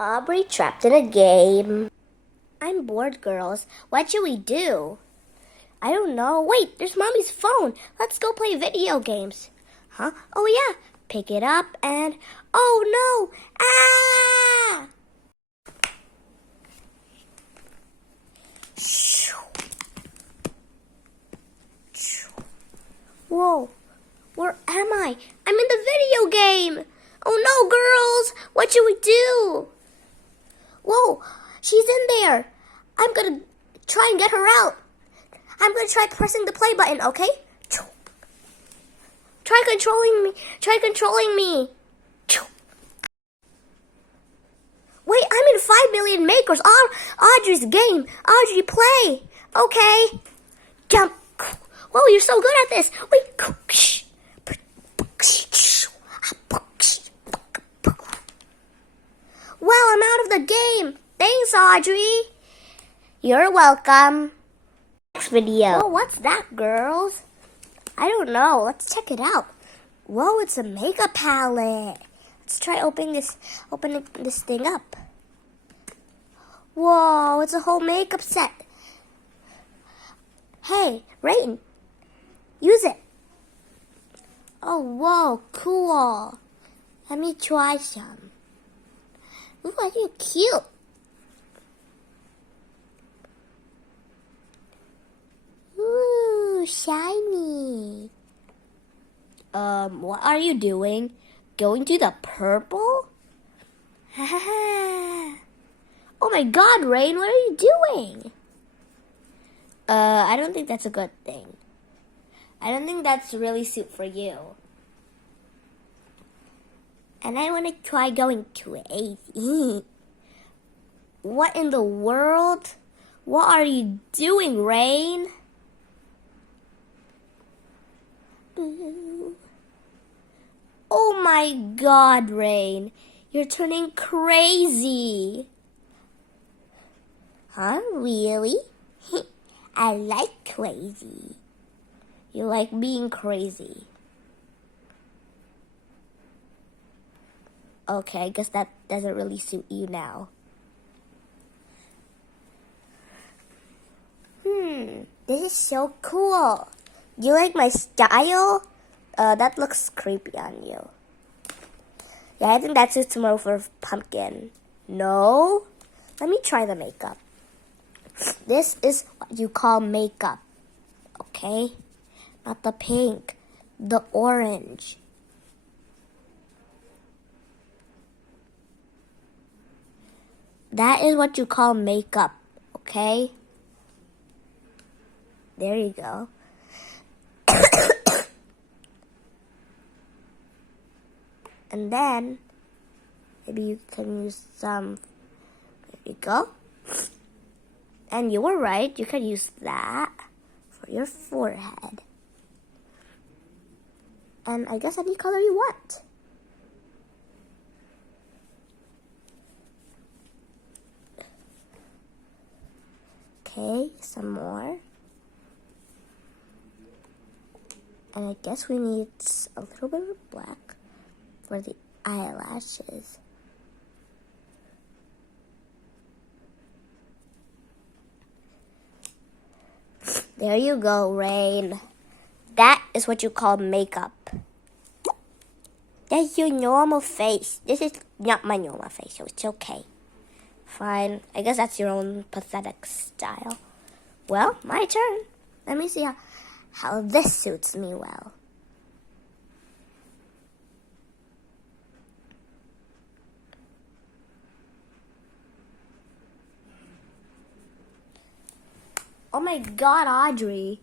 Aubrey trapped in a game. I'm bored, girls. What should we do? I don't know. Wait, there's Mommy's phone. Let's go play video games. Huh? Oh, yeah. Pick it up and... Oh, no! Ah! Whoa. Where am I? I'm in the video game. Oh, no, girls. What should we do? Whoa, she's in there. I'm gonna try and get her out. I'm gonna try pressing the play button, okay? Try controlling me. Try controlling me. Wait, I'm in 5 million makers. Audrey's game. Audrey, play. Okay. Jump. Whoa, you're so good at this. Wait. Wow, I'm out of the game. Thanks, Audrey. You're welcome. Next video. Whoa, what's that, girls? I don't know. Let's check it out. Whoa, it's a makeup palette. Let's try opening this thing up. Whoa, it's a whole makeup set. Hey, Rain, use it. Oh, whoa, cool. Let me try some. Ooh, I think cute. Ooh, shiny. What are you doing? Going to the purple? Oh my God, Rain, what are you doing? I don't think that's a good thing. I don't think that's really suit for you. And I want to try going to A. What in the world? What are you doing, Rain? Oh my God, Rain. You're turning crazy. Huh? Really? I like crazy. You like being crazy. Okay, I guess that doesn't really suit you now. This is so cool. You like my style? That looks creepy on you. Yeah, I think that suits more for pumpkin. No? Let me try the makeup. This is what you call makeup. Okay? Not the pink. The orange. That is what you call makeup. Okay? There you go. And then, maybe you can use some, there you go. And you were right, you can use that for your forehead. And I guess any color you want. Okay, some more. And I guess we need a little bit of black for the eyelashes. There you go, Rain. That is what you call makeup. That's your normal face. This is not my normal face, so it's okay. Fine. I guess that's your own pathetic style. Well, my turn. Let me see how this suits me well. Oh my God, Audrey.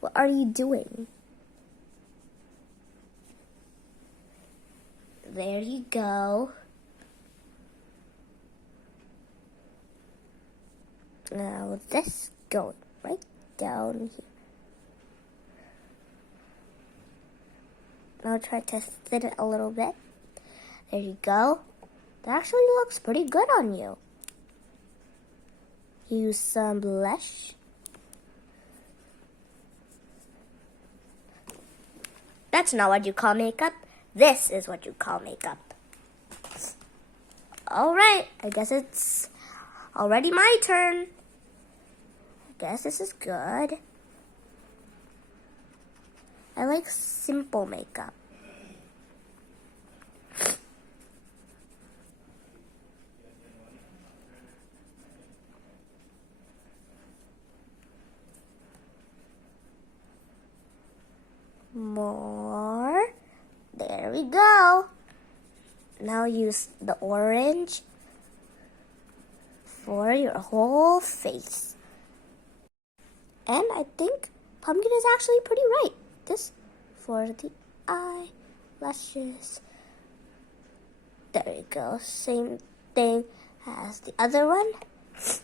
What are you doing? There you go. Now this goes right down here. Now try to thin it a little bit. There you go. That actually looks pretty good on you. Use some blush. That's not what you call makeup. This is what you call makeup. Alright, I guess it's already my turn. I guess this is good. I like simple makeup. More. There we go. Now use the orange for your whole face. And I think pumpkin is actually pretty right. This for the eyelashes. There you go. Same thing as the other one.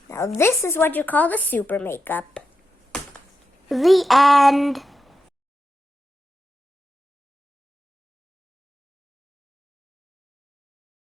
Now this is what you call the super makeup. The end.